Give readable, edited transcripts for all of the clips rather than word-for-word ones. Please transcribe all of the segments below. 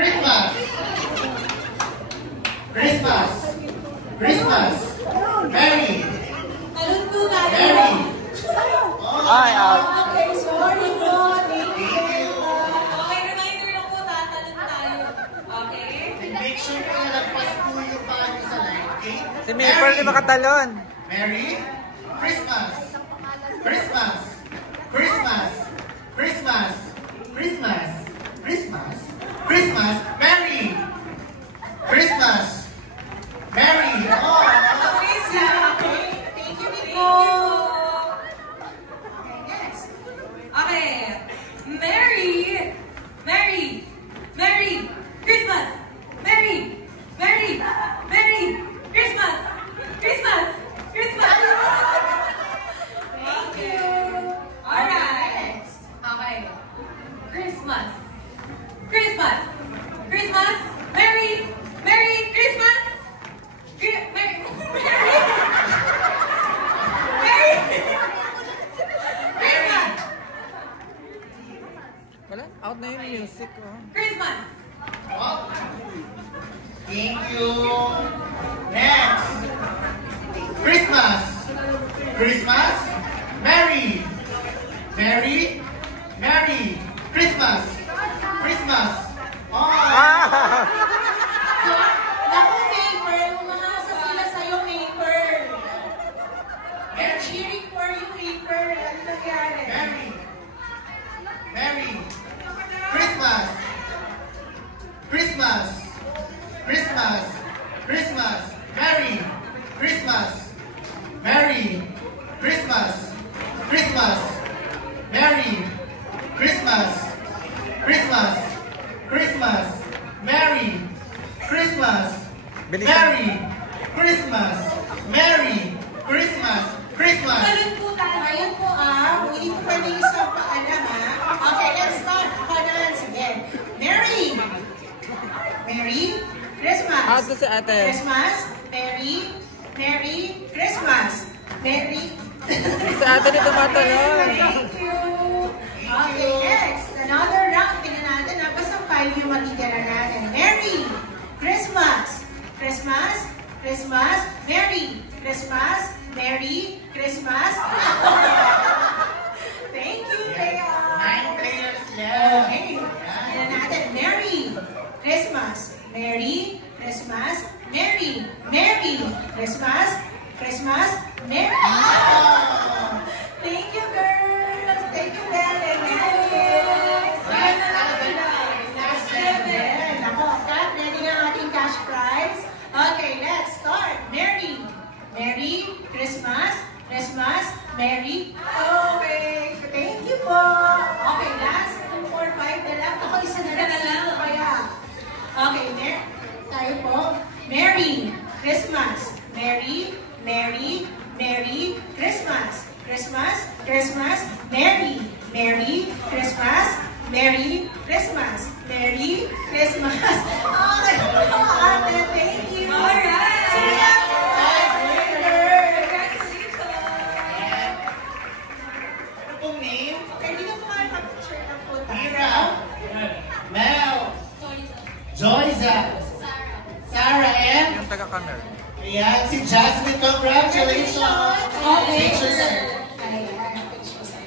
Christmas. Christmas. Christmas. Merry. Talon po tayo. Merry. Ay, out. Okay, sorry po. Thank you. Okay, reminder lang po, tatalon tayo. Okay? And make sure na nalagpas po yung paa niyo sa line, okay? Si Maple di makatalon. Merry Christmas. Christmas. Christmas. Christmas. Christmas. Christmas. Christmas. Merry. Christmas. Merry. Oh. Thank you, Thank Nico. you. Okay, next. Okay. Merry Christmas. Merry Christmas. Christmas. Thank you. Alright. Next. Okay. Christmas. Merry Christmas. Wala, out na yung music. Oh. Christmas. Oh. Thank you. Next. Christmas. Christmas. Merry. Christmas. Christmas. Oh. So, naku, Maple, umasa sila sa'yo, Maple. They're cheering for you, Maple. Ano nangyari? Merry. Christmas. Christmas. Christmas. Christmas. Merry. Christmas. Merry. Christmas. Christmas. Merry. Christmas. Christmas. Christmas. Merry. Christmas. Bilisan. Merry. Christmas. Merry. Christmas. Christmas. Talon po tayo. Ayun po hindi po pwede isang paalam Okay, let's start. Ako na, sige. Merry Christmas. Out to si ate. Christmas. Merry Christmas. Merry. Si ate di tumatalon. Thank you. Okay, next. Another round. Tingnan natin. Basta 5 yung matitira natin. Merry Christmas. Merry Christmas. Thank you, Lea. 9 players left. Okay. Tingnan natin. Merry Christmas. Merry Christmas. Merry Thank you, girls. Thank you, Belle and Alex. Last 7. Ako, Kat, ready na ang ating cash prize? Okay, let's start. Merry Christmas. Merry. Okay. Thank you po. Okay, last 2, 4, 5 na lang. Ako, isa na lang. Sino kaya? Okay, tayo po. Merry Christmas. Merry Christmas. Merry Christmas. Okay, ate, thank you. Alright. Ano pong name? Pwede na po kayo mag-picture ng po tayo. Mira. Mel. Joyza. Sarah and? Yung taga-camera. Ayan, si Jasmine. Congratulations. Okay. Picture, sir. Ayan, picture, sir.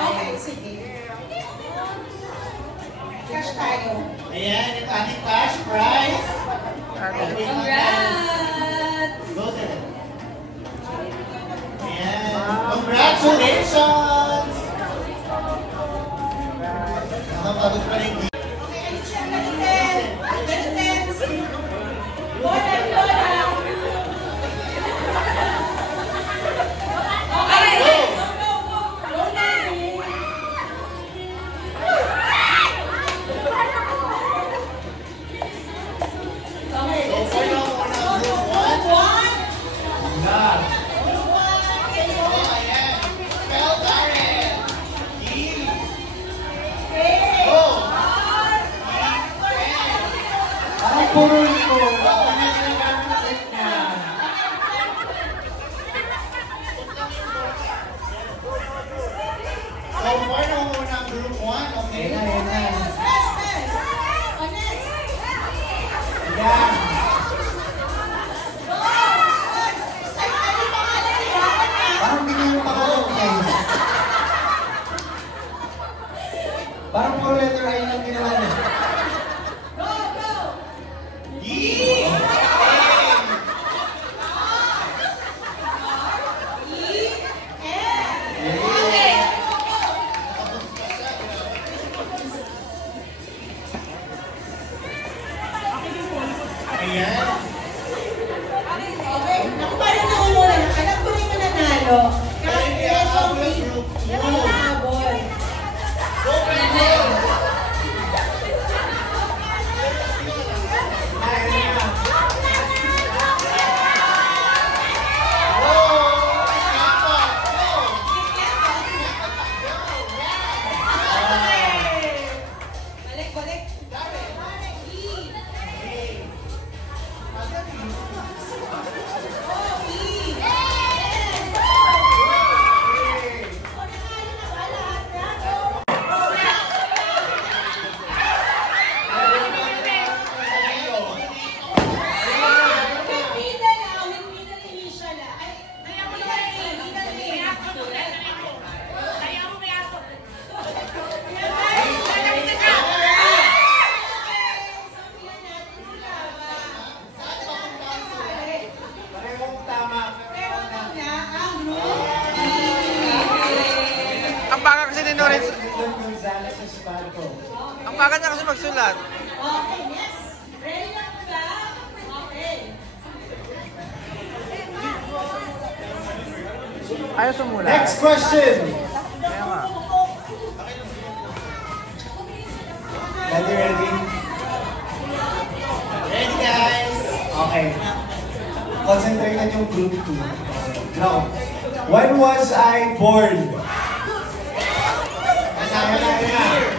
Okay, sige. Cash tayo. Ayan, yung ating cash prize. Congrats. Go there. Ayan. Congratulations. Nakapagod pa rin. Puro ito. So far, no muna ang group 1. Okay. Yes. Parang puro letter I lang ginawa niya. Go, go! E! Okay. Ayan. Okay. Naku, parang naumuna na. Alam ko na yung mananalo. Kaya i-aabot group 2. Habol. Go, Brandon! Balik, balik. Parehong tama. Ang baga kasi ni Norin. Don Gonzales Espanto. Ang baga niya kasi magsulat. Okay, yes. Ready na po ba? Okay. Ayaw sumulat. Next question. Kaya nga. Ready, ready? Ready, guys? Okay. Concentrate na yung group 2. Now, when was I born? Kasama na yan.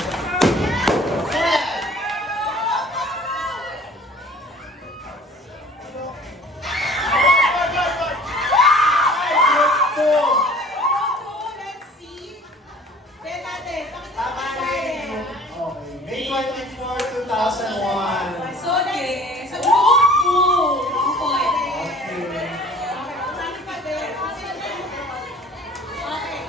Group 2. Let's see. Then natin. Tama na yun. Okay. May 24, 2001. So, sa group 2. Point. Okay.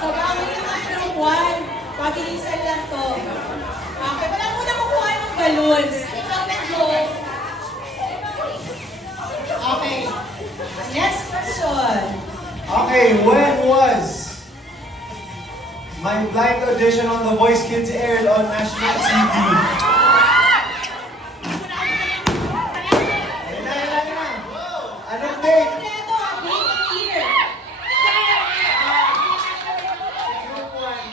So, bawal yung mga group 1. Pabilisan lang to. Okay, wala muna kukuha ng balloons. Ikaw na go. Okay. Next question. Okay, when was my blind audition on The Voice Kids aired on national TV? Anong date? Kompleto, date and year. June 1.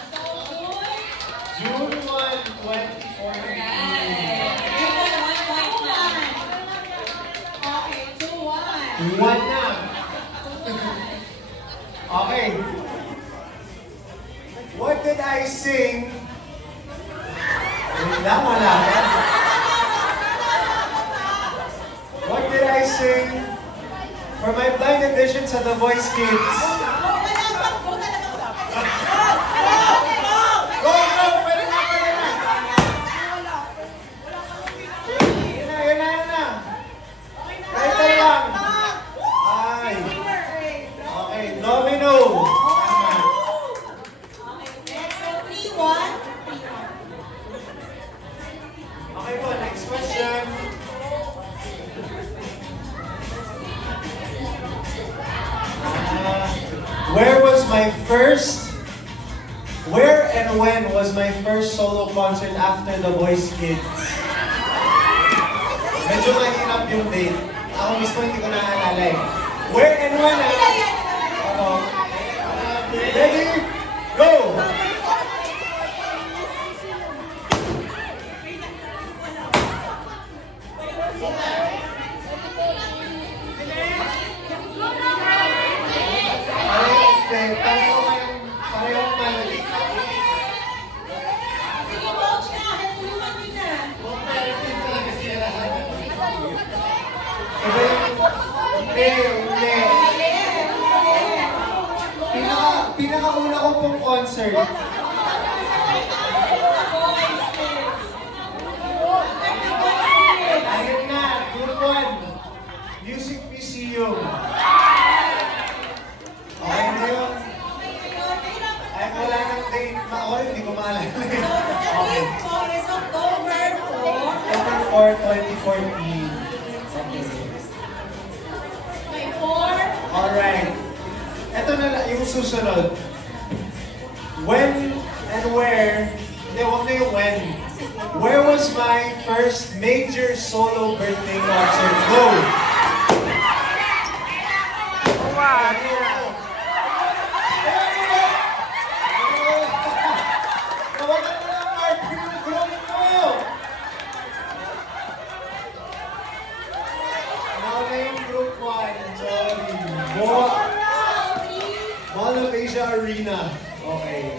So, good. June 1, 2014. Yung po, 1 point na. Okay, 2-1. 1 na. Okay. What did I sing? Wait lang, wala ka. What did I sing for my blind audition sa The Voice Kids? Go, go! Pwede na, pwede na! Yun na, yun na, yun na! Title lang! Ay! Okay, domino! Tama. Next, so 3-1. Okay po, next question. Where and when was my first solo concert after The Voice Kids? Medyo mahirap yung date. Ako mismo hindi ko naaalala eh. Where and when? Ready? Go! Parehong melody. Sige, coach na. Tulungan niyo na. Hindi. Pinakauna ko pong concert. Ayun na, good one. Music Museum. Okay na yun. Ay, wala nang date na ako, hindi ko maalala. So, the date ko is October 4. October 4, 2014. May 4. Alright. Ito na lang yung susunod. When and where, hindi, huwag na yung when. Where was my first major solo birthday concert? Go! Wow! Tawagan mo lang, Mark! Group mo! Nauna yung group 1. Sorry. Mall of Asia Arena. Okay.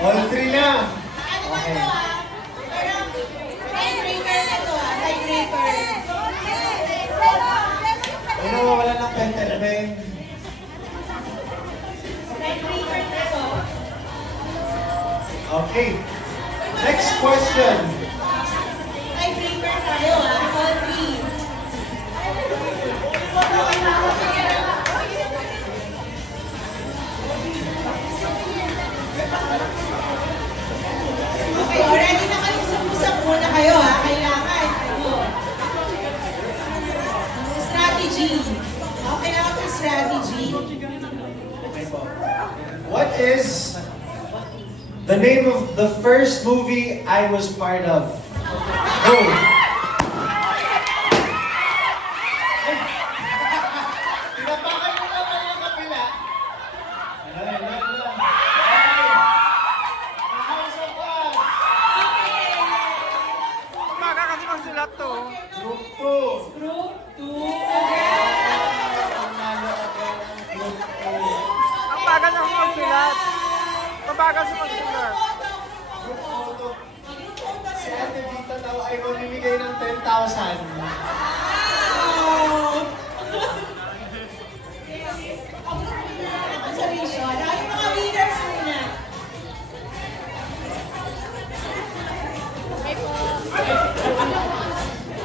All three na. Okay. Tiebreaker na to tiebreaker. Ay, nawawala ng pen and pen. Tiebreaker na to. Okay. Next question. Tiebreaker tayo all three. Okay, already na kayo usap muna kayo kailangan. Strategy. Okay na ako sa strategy. What is the name of the first movie I was part of? Go. Tinapakan mo na ba yung kapila? Ano? House of Us. Umaga kasi kung sila to. Group 2. Group 2. Ang bagal ng pagsulat. Mabagal sa pagsulat. Group photo. Si Ate Vita daw ay mamimigay ng 10,000. Consolation. Yung mga winners muna.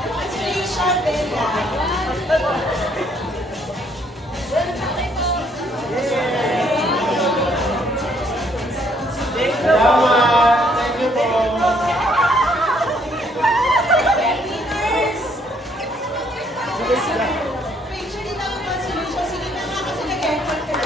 Consolation, Bella. Salamat! Thank you po! Winners! Picture din ako consolation. Sige na nga kasi nag-effort ka.